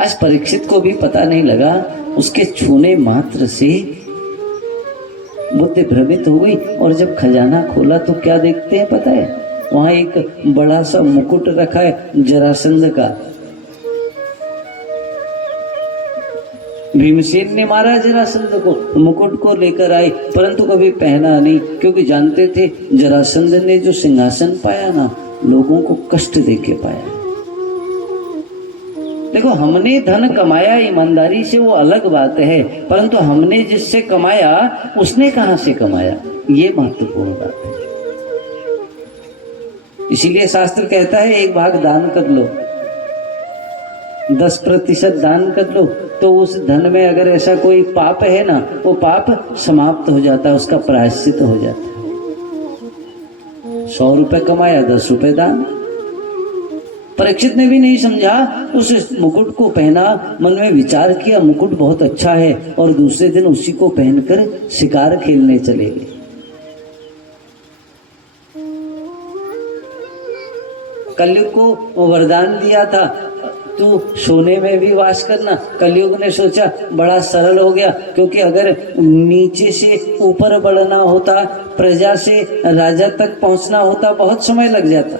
आज परीक्षित को भी पता नहीं लगा, उसके छूने मात्र से बुद्धि भ्रमित हो गई। और जब खजाना खोला तो क्या देखते हैं पता है? वहां एक बड़ा सा मुकुट रखा है जरासंध का। भीमसेन ने मारा जरासंध को, मुकुट को लेकर आए, परंतु कभी पहना नहीं, क्योंकि जानते थे जरासंध ने जो सिंहासन पाया ना, लोगों को कष्ट देके पाया। देखो, हमने धन कमाया ईमानदारी से, वो अलग बात है, परंतु हमने जिससे कमाया उसने कहां से कमाया, ये महत्वपूर्ण बात है। इसीलिए शास्त्र कहता है 1 भाग दान कर लो, 10% दान कर लो, तो उस धन में अगर ऐसा कोई पाप है ना, वो पाप समाप्त हो जाता है, उसका प्रायश्चित हो जाता है। 100 रुपए कमाया, 10 रुपए दान। परीक्षित ने भी नहीं समझा, उस मुकुट को पहना, मन में विचार किया मुकुट बहुत अच्छा है, और दूसरे दिन उसी को पहनकर शिकार खेलने चले गए। कलयुग को वरदान दिया था, तू सोने में भी वास करना। कलयुग ने सोचा बड़ा सरल हो गया, क्योंकि अगर नीचे से ऊपर बढ़ना होता, प्रजा से राजा तक पहुंचना होता, बहुत समय लग जाता।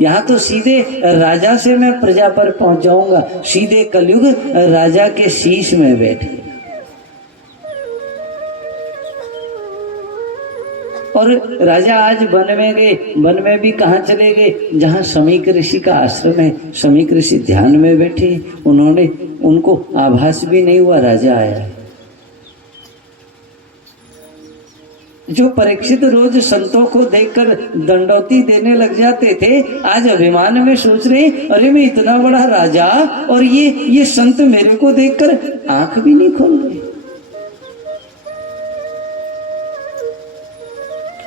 यहाँ तो सीधे राजा से मैं प्रजा पर पहुंच जाऊंगा। सीधे कलयुग राजा के शीश में बैठ गए। और राजा आज वन में गए, वन में भी कहाँ चले गए, जहाँ शमीक ऋषि का आश्रम है। शमीक ऋषि ध्यान में बैठे, उन्होंने, उनको आभास भी नहीं हुआ राजा आया है। जो परीक्षित रोज संतों को देखकर दंडौती देने लग जाते थे, आज अभिमान में सोच रहे, अरे मैं इतना बड़ा राजा और ये संत मेरे को देखकर आंख भी नहीं खोल रहे।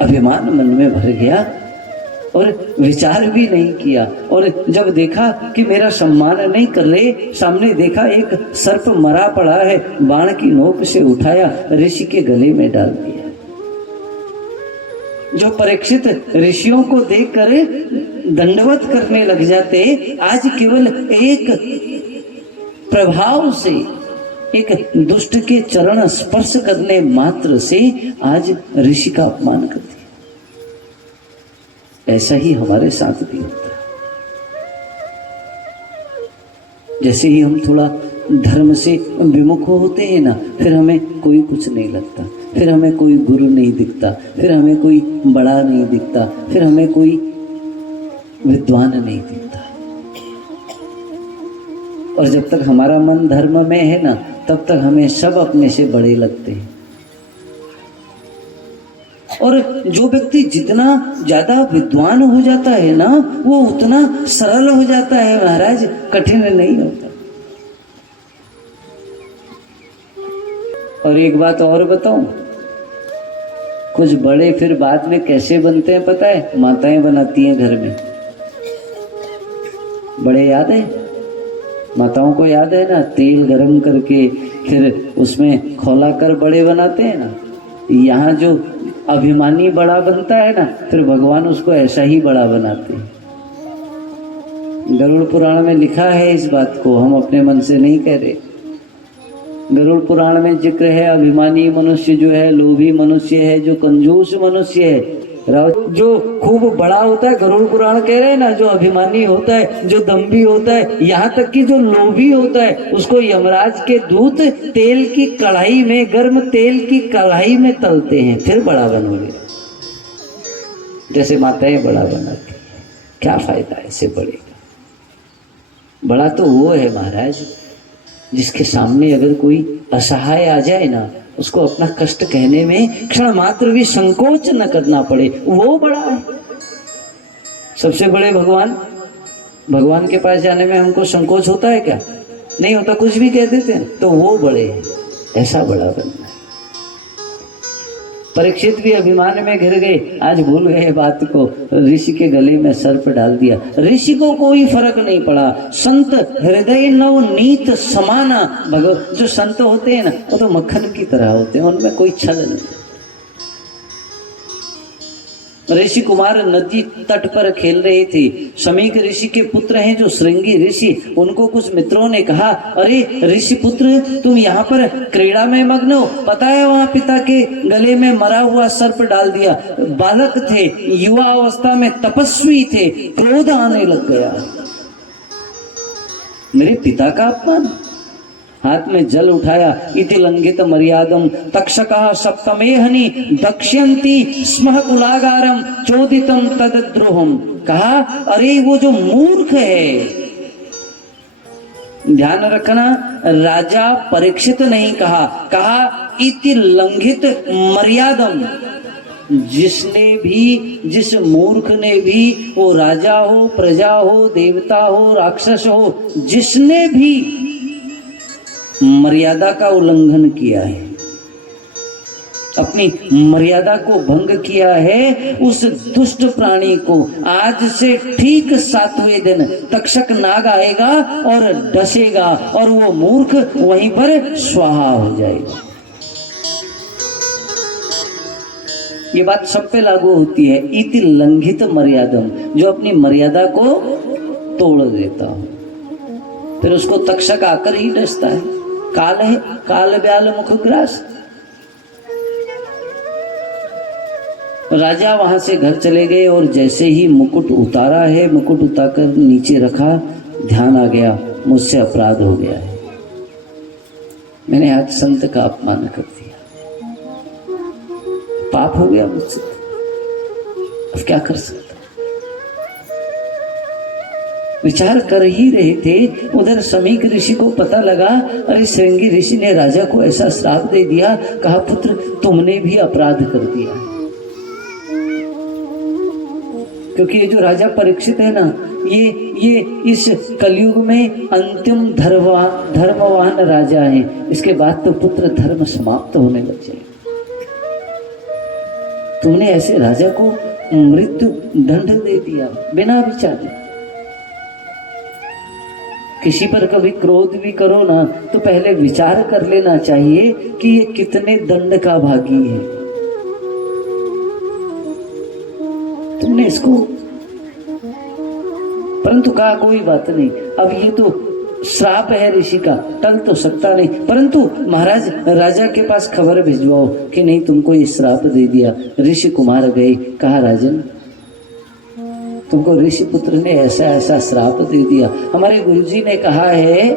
अभिमान मन में भर गया और विचार भी नहीं किया। और जब देखा कि मेरा सम्मान नहीं कर रहे, सामने देखा एक सर्प मरा पड़ा है, बाण की नोक से उठाया, ऋषि के गले में डाल दिया। जो परीक्षित ऋषियों को देखकर दंडवत करने लग जाते, आज केवल एक प्रभाव से, एक दुष्ट के चरण स्पर्श करने मात्र से आज ऋषि का अपमान कर दिया। ऐसा ही हमारे साथ भी होता है। जैसे ही हम थोड़ा धर्म से विमुख होते हैं ना, फिर हमें कोई कुछ नहीं लगता, फिर हमें कोई गुरु नहीं दिखता, फिर हमें कोई बड़ा नहीं दिखता, फिर हमें कोई विद्वान नहीं दिखता। और जब तक हमारा मन धर्म में है ना, तब तक हमें सब अपने से बड़े लगते हैं। और जो व्यक्ति जितना ज्यादा विद्वान हो जाता है ना, वो उतना सरल हो जाता है महाराज, कठिन नहीं होता। और एक बात और बताऊं, कुछ बड़े फिर बाद में कैसे बनते हैं पता है? माताएं बनाती हैं घर में। बड़े याद है? माताओं को याद है ना, तेल गरम करके फिर उसमें खौला कर बड़े बनाते हैं ना। यहाँ जो अभिमानी बड़ा बनता है ना, फिर भगवान उसको ऐसा ही बड़ा बनाते हैं। गरुड़ पुराण में लिखा है इस बात को, हम अपने मन से नहीं कह रहे। गरुड़ पुराण में जिक्र है, अभिमानी मनुष्य जो है, लोभी मनुष्य है, जो कंजूस मनुष्य है, जो खूब बड़ा होता है, गरुड़ पुराण कह रहे हैं ना, जो अभिमानी होता है, जो दम्भी होता है, यहाँ तक कि जो लोभी होता है, उसको यमराज के दूत तेल की कढ़ाई में, गर्म तेल की कढ़ाई में तलते हैं, फिर बड़ा बनोगे। जैसे माताएं बड़ा बनाती, क्या फायदा ऐसे बड़े का? बड़ा तो वो है महाराज जिसके सामने अगर कोई असहाय आ जाए ना, उसको अपना कष्ट कहने में क्षण मात्र भी संकोच न करना पड़े, वो बड़ा है। सबसे बड़े भगवान, भगवान के पास जाने में हमको संकोच होता है क्या? नहीं होता, कुछ भी कह देते हैं, तो वो बड़े हैं। ऐसा बड़ा बनना है। परीक्षित भी अभिमान में घिर गए, आज भूल गए बात को, ऋषि के गले में सर्प डाल दिया। ऋषि को कोई फर्क नहीं पड़ा। संत हृदय नवनीत समाना, भगवान जो संत होते हैं ना, वो तो मक्खन की तरह होते हैं, उनमें कोई छल नहीं। ऋषि कुमार नदी तट पर खेल रहे थे। शमीक ऋषि के पुत्र हैं जो श्रृंगी ऋषि, उनको कुछ मित्रों ने कहा, अरे ऋषि पुत्र, तुम यहाँ पर क्रीड़ा में मग्न हो। पता है वहां पिता के गले में मरा हुआ सर्प डाल दिया। बालक थे, युवा अवस्था में तपस्वी थे, क्रोध आने लग गया। मेरे पिता का अपमान। हाथ में जल उठाया, इति लंघित मर्यादम तक्षकः सप्तमेहनि दक्ष्यन्ति स्मः कुलागारम चोदितम तद्द्रोहम। कहा, अरे वो जो मूर्ख है, ध्यान रखना, राजा परीक्षित नहीं कहा, कहा इति लंघित मर्यादम। जिसने भी, जिस मूर्ख ने भी, वो राजा हो, प्रजा हो, देवता हो, राक्षस हो, जिसने भी मर्यादा का उल्लंघन किया है, अपनी मर्यादा को भंग किया है, उस दुष्ट प्राणी को आज से ठीक 7वें दिन तक्षक नाग आएगा और डसेगा और वो मूर्ख वहीं पर स्वाहा हो जाएगा। ये बात सब पे लागू होती है। इति लंघित मर्यादम, जो अपनी मर्यादा को तोड़ देता हो, फिर उसको तक्षक आकर ही डसता है। काल है, काल ब्याल मुख ग्रास। राजा वहां से घर चले गए और जैसे ही मुकुट उतारा है, मुकुट उतारकर नीचे रखा, ध्यान आ गया, मुझसे अपराध हो गया है, मैंने आज संत का अपमान कर दिया, पाप हो गया मुझसे, अब क्या कर सकता। विचार कर ही रहे थे, उधर शमीक ऋषि को पता लगा, अरे श्रृंगी ऋषि ने राजा को ऐसा श्राप दे दिया। कहा, पुत्र तुमने भी अपराध कर दिया, क्योंकि ये जो राजा परीक्षित है ना, ये इस कलयुग में अंतिम धर्मवान राजा है। इसके बाद तो पुत्र धर्म समाप्त होने लग जाए। तुमने ऐसे राजा को मृत्यु दंड दे दिया बिना विचारे। किसी पर कभी क्रोध भी करो ना, तो पहले विचार कर लेना चाहिए कि ये कितने दंड का भागी है। तुमने इसको, परंतु कहा कोई बात नहीं, अब ये तो श्राप है ऋषि का, टल तो सकता नहीं, परंतु महाराज राजा के पास खबर भिजवाओ कि नहीं तुमको ये श्राप दे दिया। ऋषि कुमार गए, कहा राजन तुमको ऋषि पुत्र ने ऐसा ऐसा श्राप दे दिया। हमारे गुरुजी ने कहा है,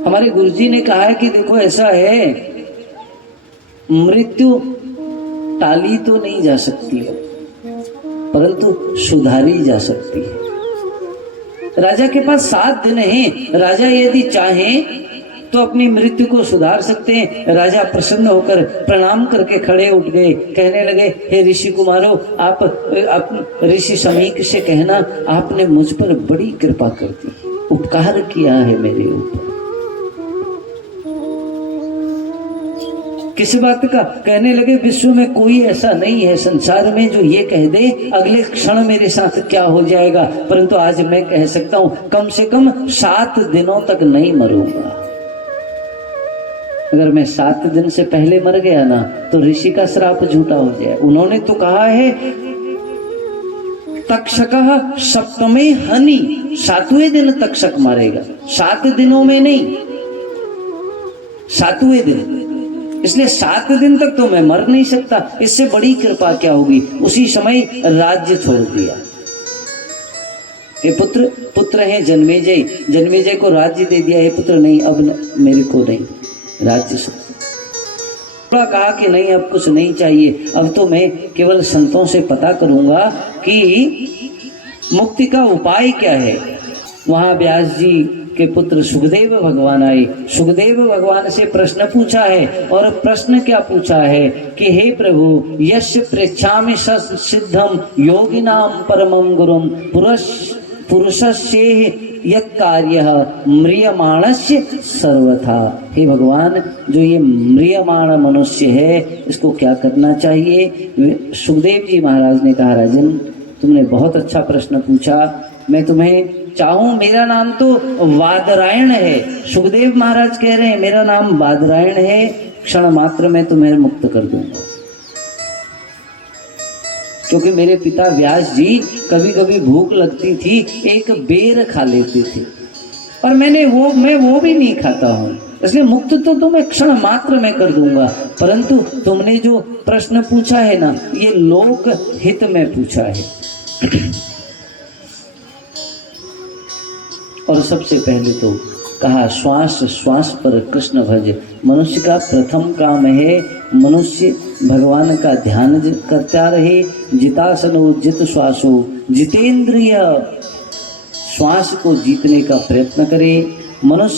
हमारे गुरुजी ने कहा है कि देखो ऐसा है, मृत्यु टाली तो नहीं जा सकती है, परंतु सुधारी जा सकती है। राजा के पास 7 दिन हैं, राजा यदि चाहें तो अपनी मृत्यु को सुधार सकते हैं। राजा प्रसन्न होकर प्रणाम करके खड़े उठ गए, कहने लगे, हे ऋषि कुमारों, आप ऋषि शमीक से कहना, आपने मुझ पर बड़ी कृपा कर दी, उपकार किया है मेरे ऊपर। किस बात का? कहने लगे, विश्व में कोई ऐसा नहीं है संसार में जो ये कह दे अगले क्षण मेरे साथ क्या हो जाएगा, परंतु आज मैं कह सकता हूं कम से कम 7 दिनों तक नहीं मरूंगा। अगर मैं 7 दिन से पहले मर गया ना, तो ऋषि का श्राप झूठा हो जाए। उन्होंने तो कहा है, तक्षकः सप्तमे हनि, 7वें दिन तक्षक मारेगा, 7 दिनों में नहीं, 7वें दिन। इसलिए 7 दिन तक तो मैं मर नहीं सकता, इससे बड़ी कृपा क्या होगी। उसी समय राज्य छोड़ दिया। ये पुत्र है जन्मेजय, जन्मेजय को राज्य दे दिया। ये पुत्र नहीं, अब मेरे को नहीं राज्य से। थोड़ा कहा कि नहीं अब कुछ नहीं चाहिए, अब तो मैं केवल संतों से पता करूंगा कि मुक्ति का उपाय क्या है। वहां व्यास जी के पुत्र सुखदेव भगवान आए। सुखदेव भगवान से प्रश्न पूछा है, और प्रश्न क्या पूछा है कि हे प्रभु, यस्य पृच्छामि सिद्धम योगिनाम परमं गुरुम पुरुषस्य यत् कार्यः म्रियमाणस्य सर्वथा। हे भगवान, जो ये म्रियमाण मनुष्य है इसको क्या करना चाहिए। सुखदेव जी महाराज ने कहा, राजन तुमने बहुत अच्छा प्रश्न पूछा। मैं तुम्हें चाहूं, मेरा नाम तो वादरायण है। सुखदेव महाराज कह रहे हैं मेरा नाम वादरायण है, क्षण मात्र में तुम्हें मुक्त कर दूंगा। क्योंकि मेरे पिता व्यास जी कभी कभी भूख लगती थी एक बेर खा लेते थे, और मैं वो भी नहीं खाता हूँ, इसलिए मुक्त तो तुम्हें क्षण मात्र में कर दूंगा। परंतु तुमने जो प्रश्न पूछा है ना, ये लोक हित में पूछा है। और सबसे पहले तो कहा श्वास श्वास पर कृष्ण भज। मनुष्य का प्रथम काम है मनुष्य भगवान का ध्यान करता रहे। जितासनो जित श्वासो जितेंद्रिय, श्वास को जीतने का प्रयत्न करे। मनुष्य